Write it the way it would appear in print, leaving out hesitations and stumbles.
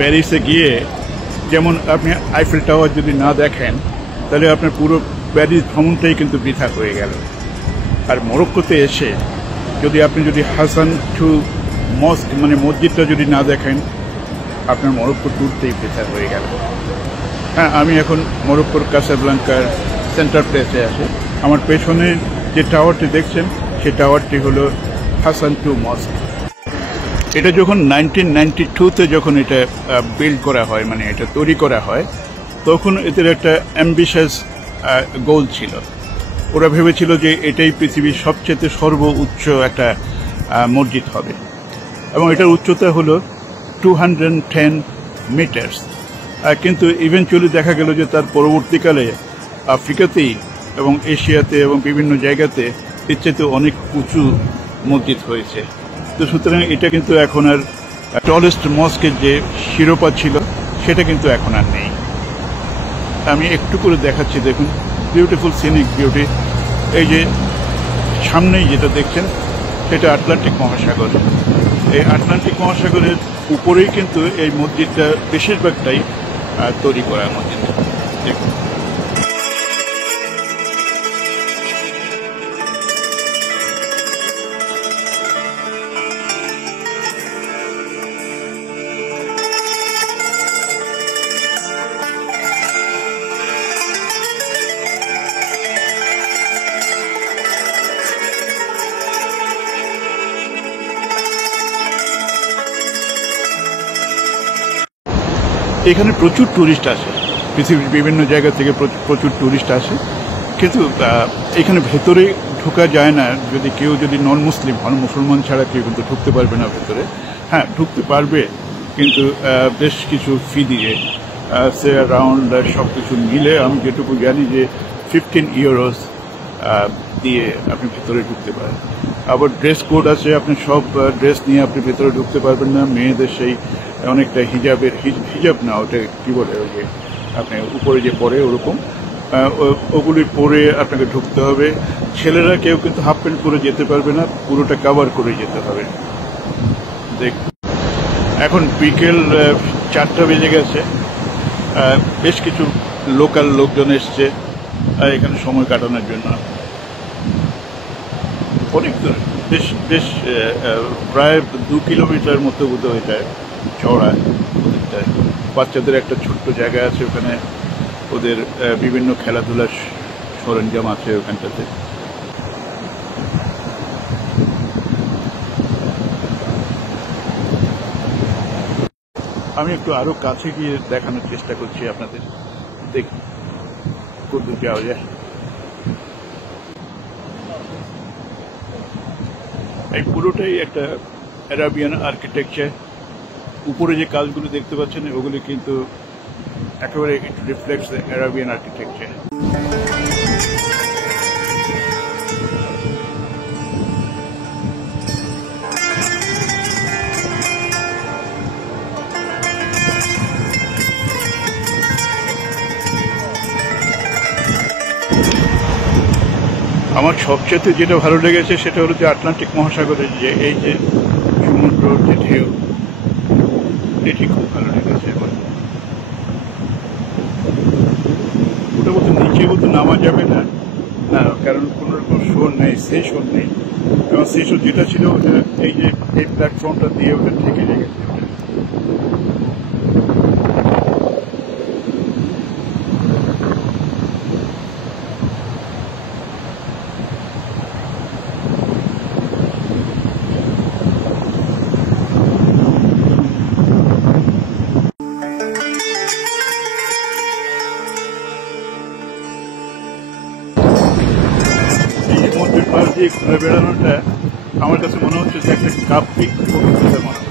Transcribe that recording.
প্যারিসে গিয়ে যেমন আপনি আইফেল টাওয়ার যদি না দেখেন তাহলে আপনার পুরো প্যারিস ভ্রমণটাই কিন্তু বৃথা হয়ে গেল। আর মরক্কোতে এসে যদি হাসান টু মস্ক মানে মসজিদটা যদি না দেখেন আপনার মরক্কো ট্যুরটাই বৃথা হয়ে গেল। হ্যাঁ, আমি এখন মরক্কোর কাসাব্লাঙ্কার সেন্টার প্লেসে আছি। আমার পেছনে যে টাওয়ারটি দেখছেন সেই টাওয়ারটি হলো হাসান টু মস্ক। এটা যখন 1992-তে যখন এটা বিল্ড করা হয়, মানে এটা তৈরি করা হয়, তখন এদের একটা অ্যাম্বিশাস গোল ছিল। ওরা ভেবেছিল যে এটাই পৃথিবীর সবচেয়ে সর্বোচ্চ একটা মসজিদ হবে, এবং এটার উচ্চতা হলো 210 মিটার্স। কিন্তু ইভেনচুয়ালি দেখা গেল যে তার পরবর্তীকালে আফ্রিকাতেই এবং এশিয়াতে এবং বিভিন্ন জায়গাতে এর চাইতে অনেক উঁচু মসজিদ হয়েছে। তো সুতরাং এটা কিন্তু এখন আর টলেস্ট মস্কের যে শিরোপা ছিল সেটা কিন্তু এখন আর নেই। আমি একটু করে দেখাচ্ছি, দেখুন, বিউটিফুল সিনিক বিউটি। এই যে সামনেই যেটা দেখছেন সেটা আটলান্টিক মহাসাগর। এই আটলান্টিক মহাসাগরের উপরেই কিন্তু এই মসজিদটা বেশিরভাগটাই তৈরি করা মসজিদ। দেখুন, এখানে প্রচুর ট্যুরিস্ট আসে, পৃথিবীর বিভিন্ন জায়গা থেকে প্রচুর ট্যুরিস্ট আসে, কিন্তু এখানে ভেতরে ঢোকা যায় না যদি নন মুসলিম হন। মুসলমান ছাড়া কেউ কিন্তু ঢুকতে পারবে না ভেতরে। হ্যাঁ, ঢুকতে পারবে, কিন্তু বেশ কিছু ফি দিয়ে, সে অ্যারাউন্ড সব কিছু মিলে আমি যেটুকু জানি যে 15 ইউরোস দিয়ে আপনি ভেতরে ঢুকতে পারেন। আবার ড্রেস কোড আছে, আপনি সব ড্রেস নিয়ে আপনি ভেতরে ঢুকতে পারবেন না। মেয়েদের সেই অনেকটা হিজাব না, ওটা কি বলে, ওই যে আপনি উপরে যে পরে ওরকম ওগুলি পরে আপনাকে ঢুকতে হবে। ছেলেরা কেউ কিন্তু হাফ প্যান্ট পরে যেতে পারবে না, পুরোটা কভার করে যেতে হবে। দেখ, এখন বিকেল 4টা বেজে গেছে। বেশ কিছু লোকাল লোকজন এসছে এখানে সময় কাটানোর জন্য। অনেক বেশ প্রায় 2 কিলোমিটার মতো বোধ হয়ে যায় চওড়া। বাচ্চাদের একটা ছোট্ট জায়গা আছে, ওখানে ওদের বিভিন্ন খেলাধুলার সরঞ্জাম আছে ওখানটাতে। আমি একটু আরো কাছে গিয়ে দেখানোর চেষ্টা করছি আপনাদের। দেখি কতদূর যাওয়া যায়। এই পুরোটাই একটা অ্যারাবিয়ান আর্কিটেকচার। উপরে যে কাজগুলো দেখতে পাচ্ছেন ওগুলি কিন্তু একেবারে ইট রিফ্লেক্টস দ্য অ্যারাবিয়ান আর্কিটেকচার। আমার সবচেয়ে যেটা ভালো লেগেছে সেটা হলো যে আটলান্টিক মহাসাগরের যে এই যে সমুদ্র যে ঢেউ, এটি খুব ভালো লেগেছে। আমার ওটা বলতে নিচে বলতে নামা যাবে না, কারণ কোনো রকম শোর নেই, সেশন নেই। এবং সেশন যেটা ছিল ওটা এই যে এই প্ল্যাটফর্মটা দিয়ে ওটা ঠেকে গেছে। ঘুরে বেড়ানোটা আমার কাছে মনে হচ্ছে যে একটা কাব্যিক অভিজ্ঞতা মনে হয়।